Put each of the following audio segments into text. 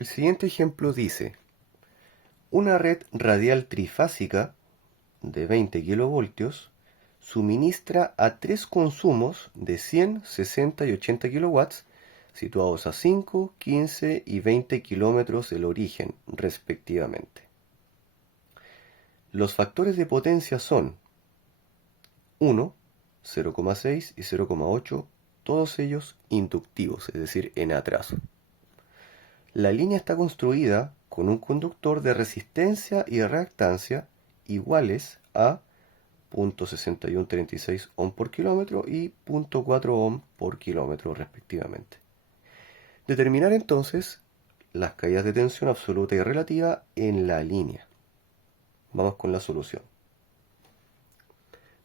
El siguiente ejemplo dice, una red radial trifásica de 20 kilovoltios suministra a tres consumos de 100, 60 y 80 kilowatts situados a 5, 15 y 20 kilómetros del origen, respectivamente. Los factores de potencia son 1, 0,6 y 0,8, todos ellos inductivos, es decir, en atraso. La línea está construida con un conductor de resistencia y reactancia iguales a 0,6136 ohm por kilómetro y 0,4 ohm por kilómetro respectivamente. Determinar entonces las caídas de tensión absoluta y relativa en la línea. Vamos con la solución.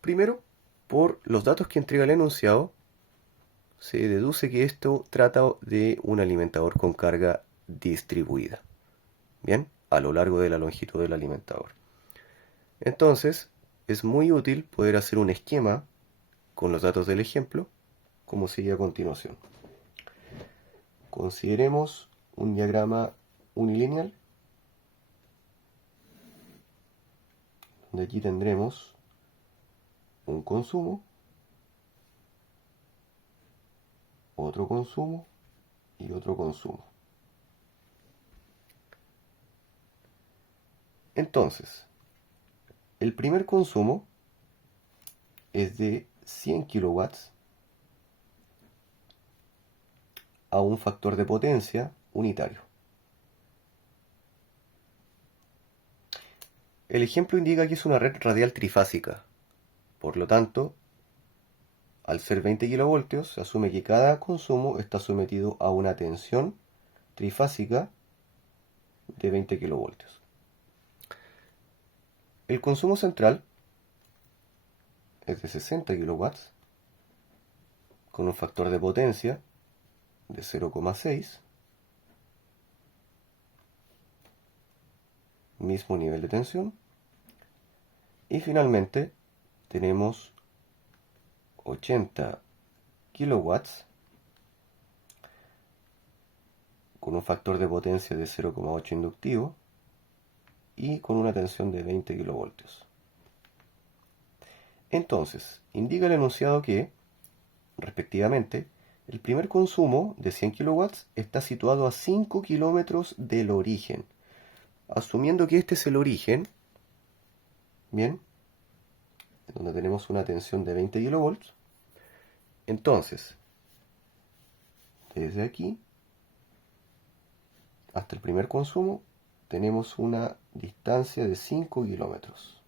Primero, por los datos que entrega el enunciado, se deduce que esto trata de un alimentador con carga distribuida. Bien, a lo largo de la longitud del alimentador. Entonces, es muy útil poder hacer un esquema con los datos del ejemplo, como sigue a continuación. Consideremos un diagrama unilineal, donde aquí tendremos un consumo, otro consumo y otro consumo. Entonces, el primer consumo es de 100 kilowatts a un factor de potencia unitario. El ejemplo indica que es una red radial trifásica. Por lo tanto, al ser 20 kilovoltios, se asume que cada consumo está sometido a una tensión trifásica de 20 kilovoltios. El consumo central es de 60 kilowatts con un factor de potencia de 0,6, mismo nivel de tensión, y finalmente tenemos 80 kilowatts con un factor de potencia de 0,8 inductivo y con una tensión de 20 kilovoltios. Entonces, indica el enunciado que, respectivamente, el primer consumo de 100 kilowatts está situado a 5 kilómetros del origen. Asumiendo que este es el origen, bien, donde tenemos una tensión de 20 kilovolts, entonces, desde aquí hasta el primer consumo tenemos una distancia de 5 kilómetros.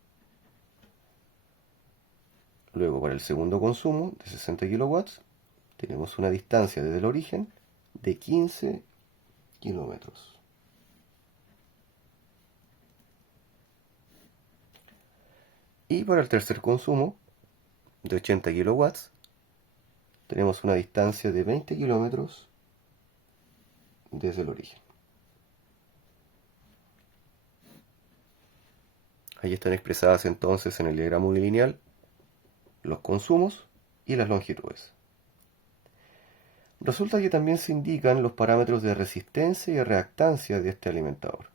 Luego, para el segundo consumo de 60 kilowatts, tenemos una distancia desde el origen de 15 kilómetros. Y para el tercer consumo de 80 kilowatts, tenemos una distancia de 20 kilómetros desde el origen. Ahí están expresadas entonces en el diagrama unilineal los consumos y las longitudes. Resulta que también se indican los parámetros de resistencia y reactancia de este alimentador.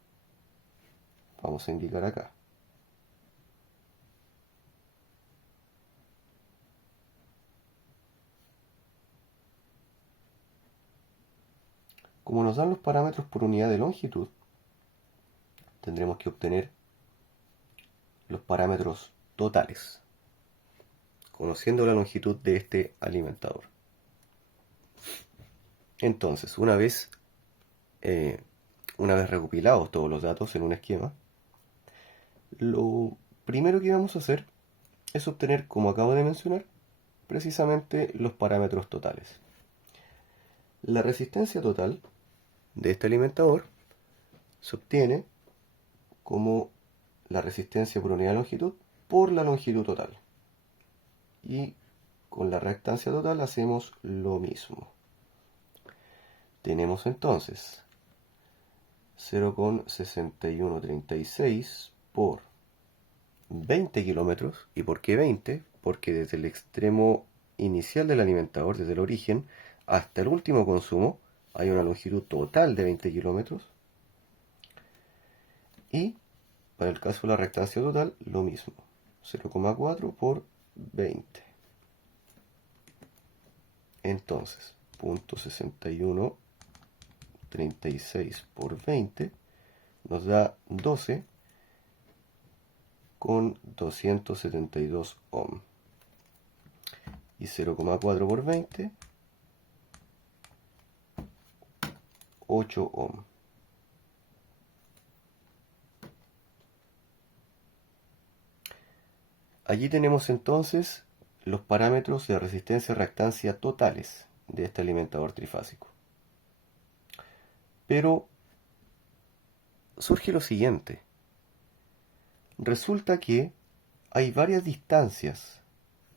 Vamos a indicar acá. Como nos dan los parámetros por unidad de longitud, tendremos que obtener los parámetros totales, conociendo la longitud de este alimentador. Entonces, una vez recopilados todos los datos en un esquema, lo primero que vamos a hacer es obtener, como acabo de mencionar, precisamente los parámetros totales. La resistencia total de este alimentador se obtiene como la resistencia por unidad de longitud por la longitud total. Y con la reactancia total hacemos lo mismo. Tenemos entonces 0,6136 por 20 kilómetros. ¿Y por qué 20? Porque desde el extremo inicial del alimentador, desde el origen, hasta el último consumo, hay una longitud total de 20 kilómetros. Y para el caso de la reactancia total, lo mismo. 0,4 por 20. Entonces, 0,6136 por 20 nos da 12 con 272 ohm. Y 0,4 por 20, 8 ohm. Allí tenemos entonces los parámetros de resistencia-reactancia totales de este alimentador trifásico. Pero surge lo siguiente. Resulta que hay varias distancias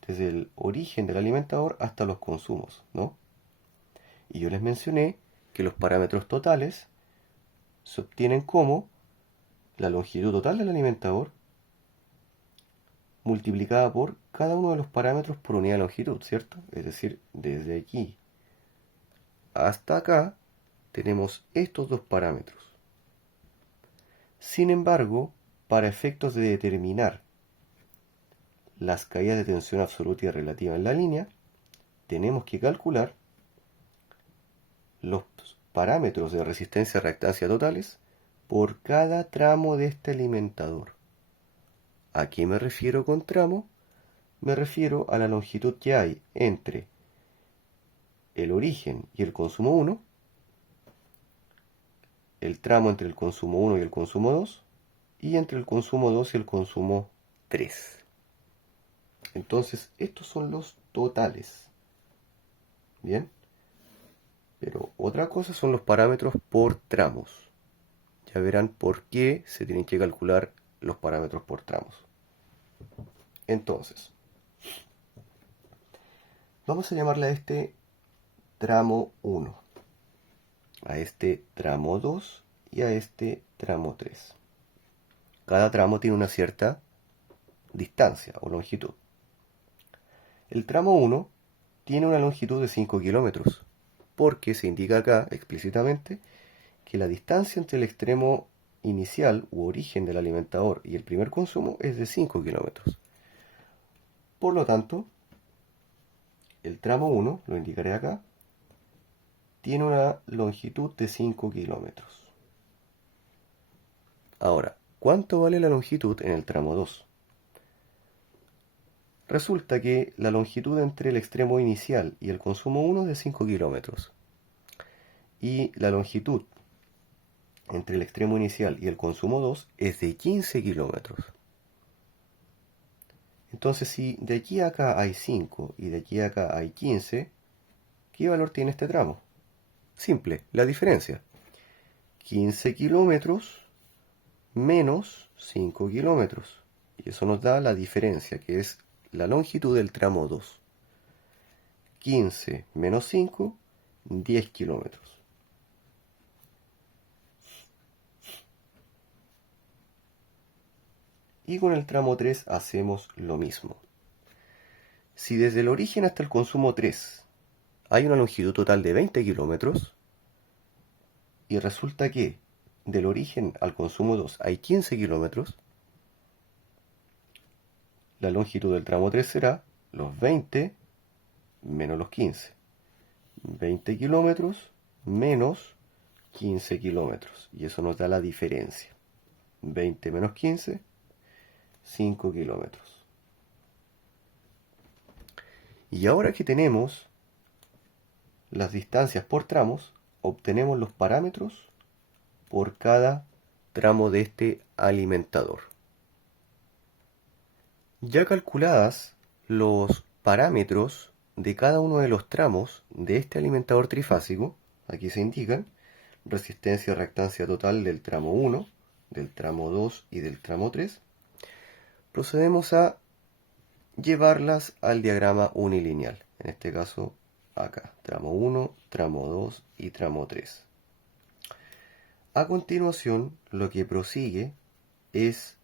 desde el origen del alimentador hasta los consumos, ¿no? Y yo les mencioné que los parámetros totales se obtienen como la longitud total del alimentador multiplicada por cada uno de los parámetros por unidad de longitud, ¿cierto? Es decir, desde aquí hasta acá tenemos estos dos parámetros. Sin embargo, para efectos de determinar las caídas de tensión absoluta y relativa en la línea, tenemos que calcular los parámetros de resistencia-reactancia totales por cada tramo de este alimentador. ¿A qué me refiero con tramo? Me refiero a la longitud que hay entre el origen y el consumo 1, el tramo entre el consumo 1 y el consumo 2, y entre el consumo 2 y el consumo 3. Entonces, estos son los totales. ¿Bien? Pero otra cosa son los parámetros por tramos. Ya verán por qué se tienen que calcular los parámetros por tramos. Entonces, vamos a llamarle a este tramo 1, a este tramo 2 y a este tramo 3. Cada tramo tiene una cierta distancia o longitud. El tramo 1 tiene una longitud de 5 kilómetros, porque se indica acá explícitamente que la distancia entre el extremo inicial u origen del alimentador y el primer consumo es de 5 kilómetros. Por lo tanto, el tramo 1, lo indicaré acá, tiene una longitud de 5 kilómetros. Ahora, ¿cuánto vale la longitud en el tramo 2? Resulta que la longitud entre el extremo inicial y el consumo 1 es de 5 kilómetros. Y la longitud entre el extremo inicial y el consumo 2 es de 15 kilómetros. Entonces, si de aquí a acá hay 5 y de aquí a acá hay 15, ¿qué valor tiene este tramo? Simple, la diferencia. 15 kilómetros menos 5 kilómetros. Y eso nos da la diferencia, que es la longitud del tramo 2. 15 menos 5, 10 kilómetros. Y con el tramo 3 hacemos lo mismo. Si desde el origen hasta el consumo 3 hay una longitud total de 20 kilómetros, y resulta que del origen al consumo 2 hay 15 kilómetros, la longitud del tramo 3 será los 20 menos los 15. 20 kilómetros menos 15 kilómetros. Y eso nos da la diferencia. 20 menos 15, 5 kilómetros. Y ahora que tenemos las distancias por tramos, obtenemos los parámetros por cada tramo de este alimentador. Ya calculadas los parámetros de cada uno de los tramos de este alimentador trifásico, aquí se indican resistencia y reactancia total del tramo 1, del tramo 2 y del tramo 3, procedemos a llevarlas al diagrama unilineal. En este caso, acá, tramo 1, tramo 2 y tramo 3. A continuación, lo que prosigue es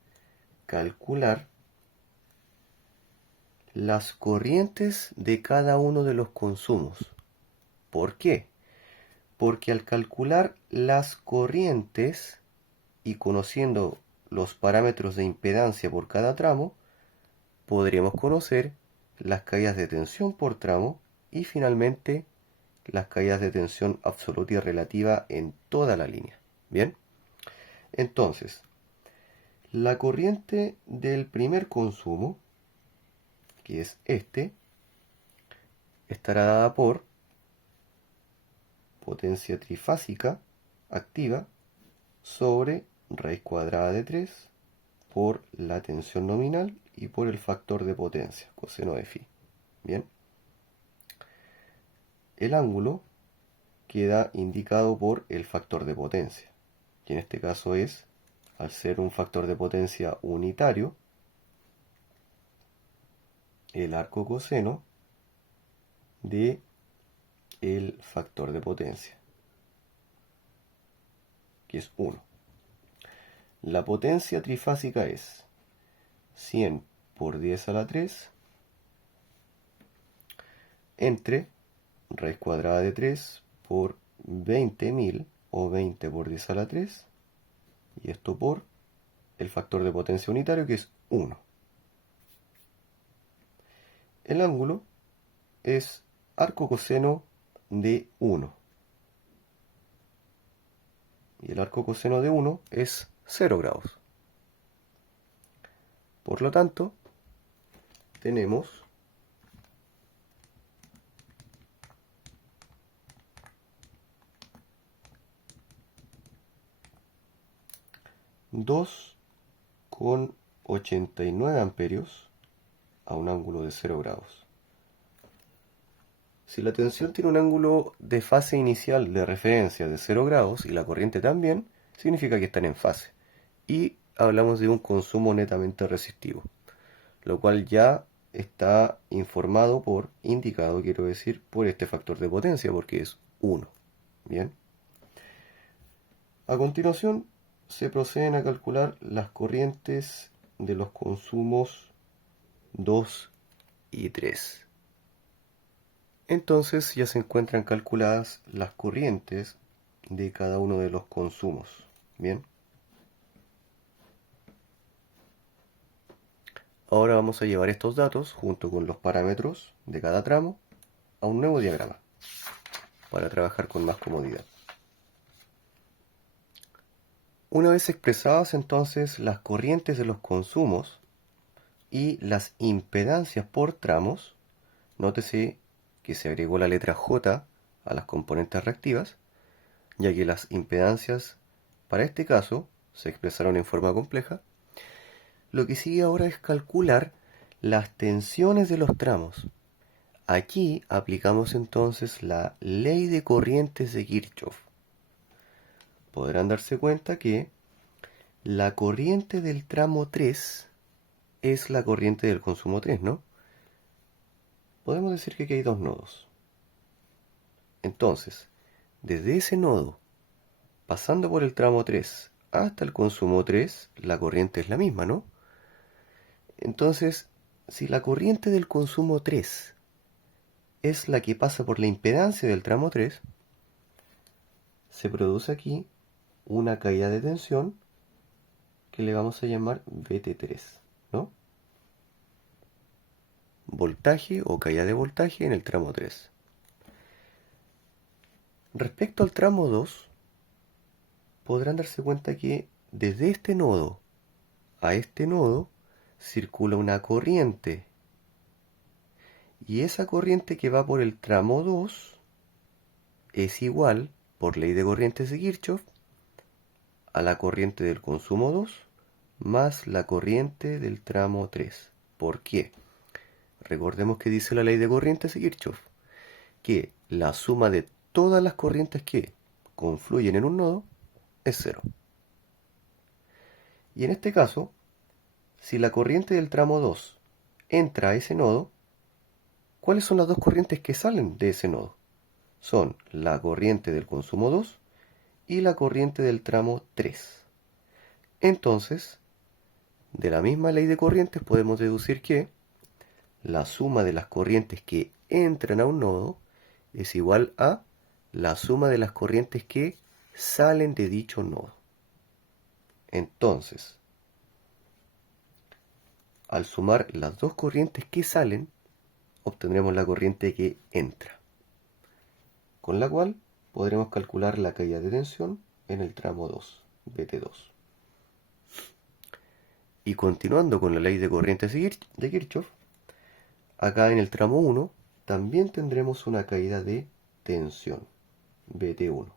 calcular las corrientes de cada uno de los consumos. ¿Por qué? Porque al calcular las corrientes y conociendo los parámetros de impedancia por cada tramo, podremos conocer las caídas de tensión por tramo y finalmente las caídas de tensión absoluta y relativa en toda la línea. Bien, entonces, la corriente del primer consumo, que es este, estará dada por potencia trifásica activa sobre raíz cuadrada de 3 por la tensión nominal y por el factor de potencia, coseno de phi. Bien. El ángulo queda indicado por el factor de potencia, que en este caso es, al ser un factor de potencia unitario, el arco coseno de el factor de potencia, que es 1. La potencia trifásica es 100 por 10 a la 3 entre raíz cuadrada de 3 por 20.000 o 20 por 10 a la 3, y esto por el factor de potencia unitario, que es 1. El ángulo es arco coseno de 1. Y el arco coseno de 1 es 0 grados. Por lo tanto, tenemos dos con 89 amperios a un ángulo de 0 grados. Si la tensión tiene un ángulo de fase inicial de referencia de 0 grados y la corriente también, significa que están en fase. Y hablamos de un consumo netamente resistivo, lo cual ya está informado indicado, quiero decir, por este factor de potencia, porque es 1. Bien. A continuación, se proceden a calcular las corrientes de los consumos 2 y 3. Entonces ya se encuentran calculadas las corrientes de cada uno de los consumos. Bien. Ahora vamos a llevar estos datos junto con los parámetros de cada tramo a un nuevo diagrama para trabajar con más comodidad. Una vez expresadas entonces las corrientes de los consumos y las impedancias por tramos, nótese que se agregó la letra J a las componentes reactivas, ya que las impedancias para este caso se expresaron en forma compleja. Lo que sigue ahora es calcular las tensiones de los tramos. Aquí aplicamos entonces la ley de corrientes de Kirchhoff. Podrán darse cuenta que la corriente del tramo 3 es la corriente del consumo 3, ¿no? Podemos decir que aquí hay dos nodos. Entonces, desde ese nodo, pasando por el tramo 3 hasta el consumo 3, la corriente es la misma, ¿no? Entonces, si la corriente del consumo 3 es la que pasa por la impedancia del tramo 3, se produce aquí una caída de tensión que le vamos a llamar VT3, ¿no? Voltaje o caída de voltaje en el tramo 3. Respecto al tramo 2, podrán darse cuenta que desde este nodo a este nodo circula una corriente. Y esa corriente que va por el tramo 2 es igual, por ley de corrientes de Kirchhoff, a la corriente del consumo 2 más la corriente del tramo 3. ¿Por qué? Recordemos que dice la ley de corrientes de Kirchhoff, que la suma de todas las corrientes que confluyen en un nodo es 0. Y en este caso, si la corriente del tramo 2 entra a ese nodo, ¿cuáles son las dos corrientes que salen de ese nodo? Son la corriente del consumo 2 y la corriente del tramo 3. Entonces, de la misma ley de corrientes podemos deducir que la suma de las corrientes que entran a un nodo es igual a la suma de las corrientes que salen de dicho nodo. Entonces, Al sumar las dos corrientes que salen, obtendremos la corriente que entra, con la cual podremos calcular la caída de tensión en el tramo 2, Vt2. Y continuando con la ley de corrientes de Kirchhoff, acá en el tramo 1 también tendremos una caída de tensión, Vt1.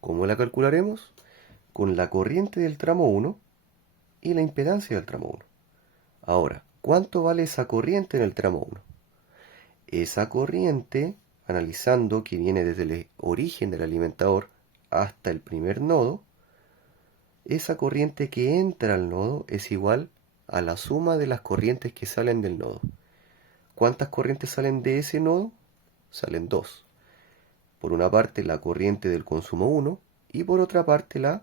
¿Cómo la calcularemos? Con la corriente del tramo 1 y la impedancia del tramo 1. Ahora, ¿cuánto vale esa corriente en el tramo 1? Esa corriente, analizando que viene desde el origen del alimentador hasta el primer nodo, esa corriente que entra al nodo es igual a la suma de las corrientes que salen del nodo. ¿Cuántas corrientes salen de ese nodo? Salen dos. Por una parte la corriente del consumo 1 y por otra parte la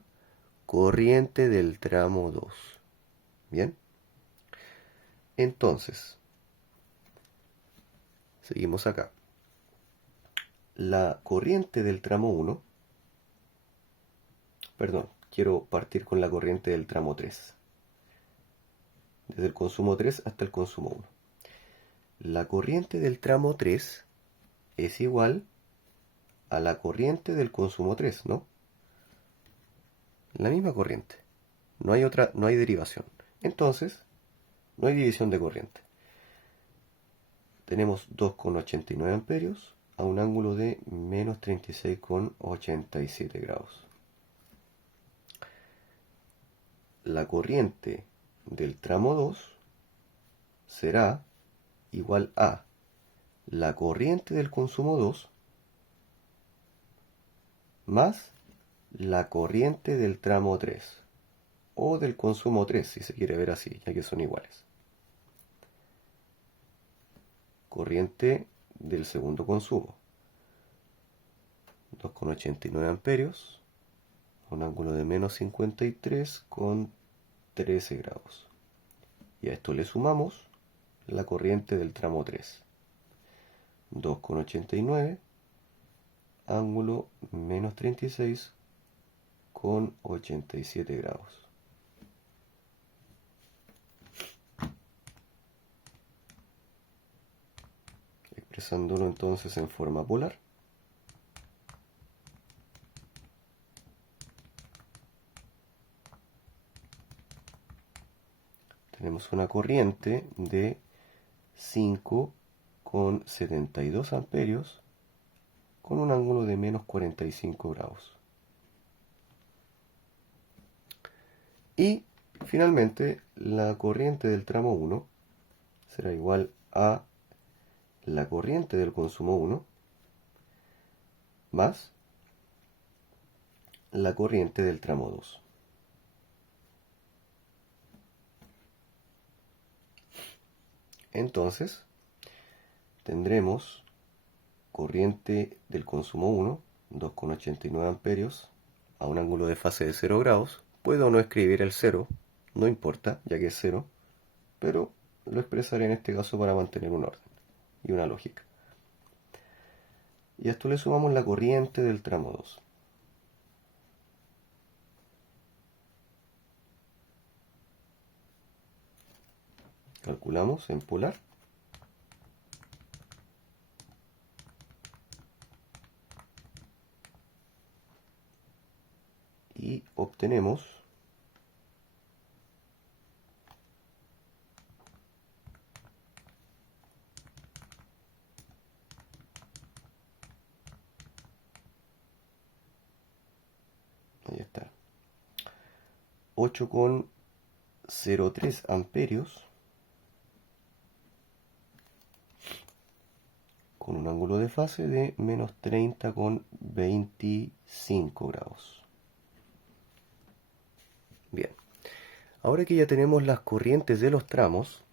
corriente del tramo 2. ¿Bien? Entonces, seguimos acá. La corriente del tramo 1, perdón, quiero partir con la corriente del tramo 3. Desde el consumo 3 hasta el consumo 1. La corriente del tramo 3 es igual a la corriente del consumo 3, ¿no? La misma corriente. No hay derivación. Entonces, no hay división de corriente. Tenemos 2,89 amperios a un ángulo de menos 36,87 grados. La corriente del tramo 2 será igual a la corriente del consumo 2 más la corriente del tramo 3 o del consumo 3, si se quiere ver así, ya que son iguales. Corriente del segundo consumo, 2,89 amperios, un ángulo de menos 53,13 grados. Y a esto le sumamos la corriente del tramo 3, 2,89, ángulo menos 36,87 grados. Expresándolo entonces en forma polar, tenemos una corriente de 5,72 amperios con un ángulo de menos 45 grados. Y finalmente la corriente del tramo 1 será igual a la corriente del consumo 1 más la corriente del tramo 2. Entonces, tendremos corriente del consumo 1, 2,89 amperios, a un ángulo de fase de 0 grados. Puedo no escribir el 0, no importa, ya que es 0, pero lo expresaré en este caso para mantener un orden y una lógica. Y a esto le sumamos la corriente del tramo 2. Calculamos en polar. Y obtenemos ahí está, 8,03 amperios con un ángulo de fase de menos 30,25 grados. Bien, ahora que ya tenemos las corrientes de los tramos,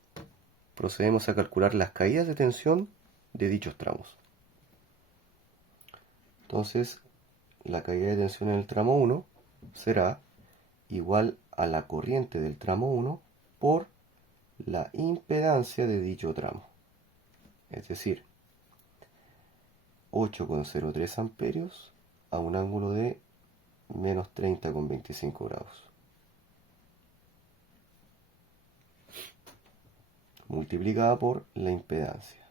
procedemos a calcular las caídas de tensión de dichos tramos. Entonces, la caída de tensión en el tramo 1 será igual a la corriente del tramo 1 por la impedancia de dicho tramo. Es decir, 8,03 amperios a un ángulo de menos 30,25 grados. multiplicada por la impedancia.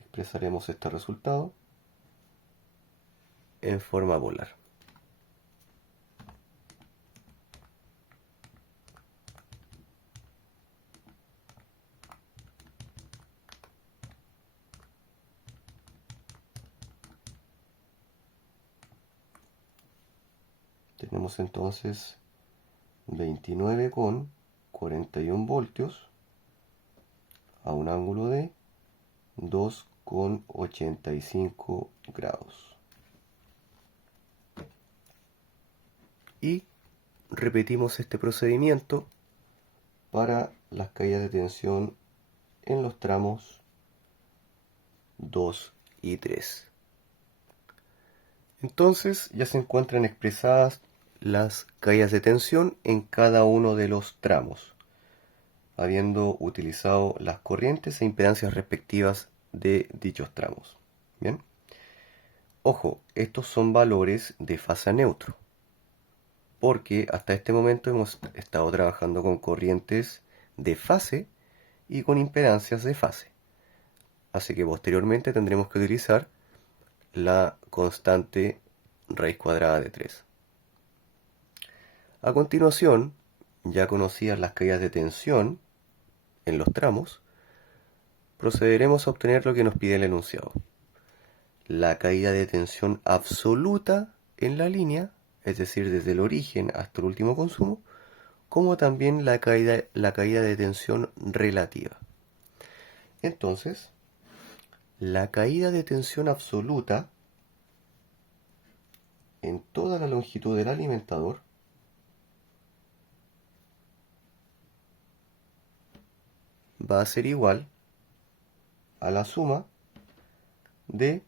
Expresaremos este resultado en forma polar. Tenemos entonces 29,41 voltios a un ángulo de 2,85 grados. Y repetimos este procedimiento para las caídas de tensión en los tramos 2 y 3. Entonces ya se encuentran expresadas las caídas de tensión en cada uno de los tramos, habiendo utilizado las corrientes e impedancias respectivas de dichos tramos. Bien. Ojo, estos son valores de fase neutro, porque hasta este momento hemos estado trabajando con corrientes de fase y con impedancias de fase. Así que posteriormente tendremos que utilizar la constante raíz cuadrada de 3. A continuación, ya conocidas las caídas de tensión en los tramos, procederemos a obtener lo que nos pide el enunciado. La caída de tensión absoluta en la línea, es decir, desde el origen hasta el último consumo, como también la caída de tensión relativa. Entonces, la caída de tensión absoluta en toda la longitud del alimentador va a ser igual a la suma de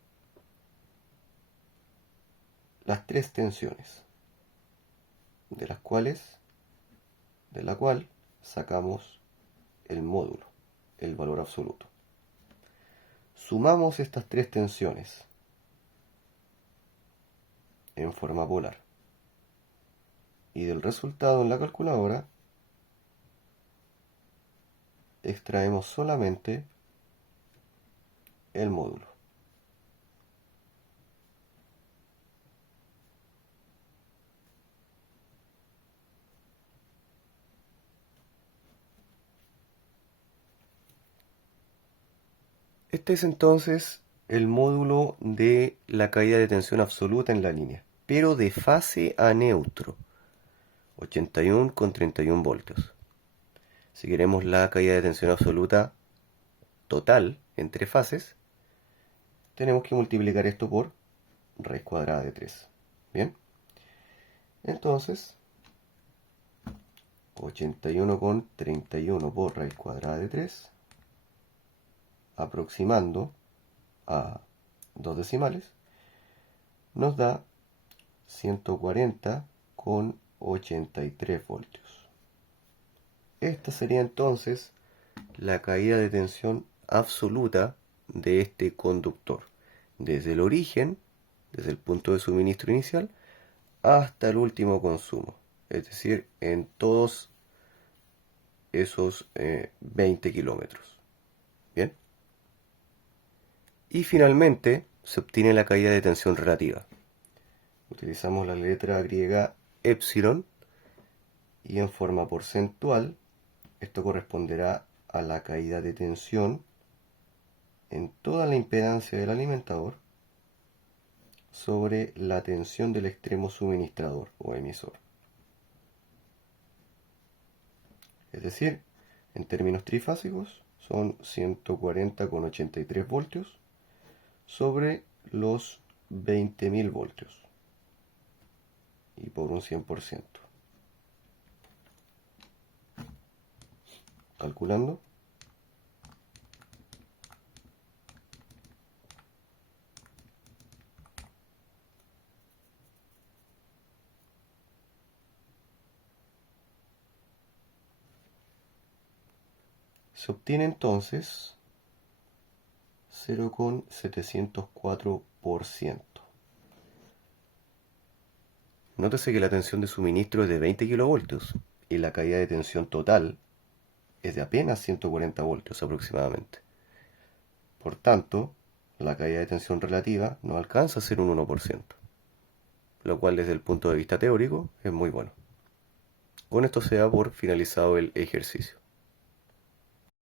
las tres tensiones, de la cual sacamos el módulo, el valor absoluto. Sumamos estas tres tensiones en forma polar y del resultado en la calculadora extraemos solamente el módulo. Este es entonces el módulo de la caída de tensión absoluta en la línea, pero de fase a neutro, 81,31 voltios. Si queremos la caída de tensión absoluta total entre fases, tenemos que multiplicar esto por raíz cuadrada de 3. Bien, entonces 81,31 por raíz cuadrada de 3, aproximando a dos decimales, nos da 140,83 voltios. Esta sería entonces la caída de tensión absoluta de este conductor, desde el origen, desde el punto de suministro inicial, hasta el último consumo, es decir, en todos esos 20 kilómetros. Bien. Y finalmente se obtiene la caída de tensión relativa. Utilizamos la letra griega epsilon y en forma porcentual esto corresponderá a la caída de tensión en toda la impedancia del alimentador sobre la tensión del extremo suministrador o emisor. Es decir, en términos trifásicos son 140,83 voltios sobre los 20.000 voltios y por un 100%. Calculando, se obtiene entonces 0,704%. Nótese que la tensión de suministro es de 20 kilovoltios y la caída de tensión total es de apenas 140 voltios aproximadamente. Por tanto, la caída de tensión relativa no alcanza a ser un 1%, lo cual desde el punto de vista teórico es muy bueno. Con esto se da por finalizado el ejercicio.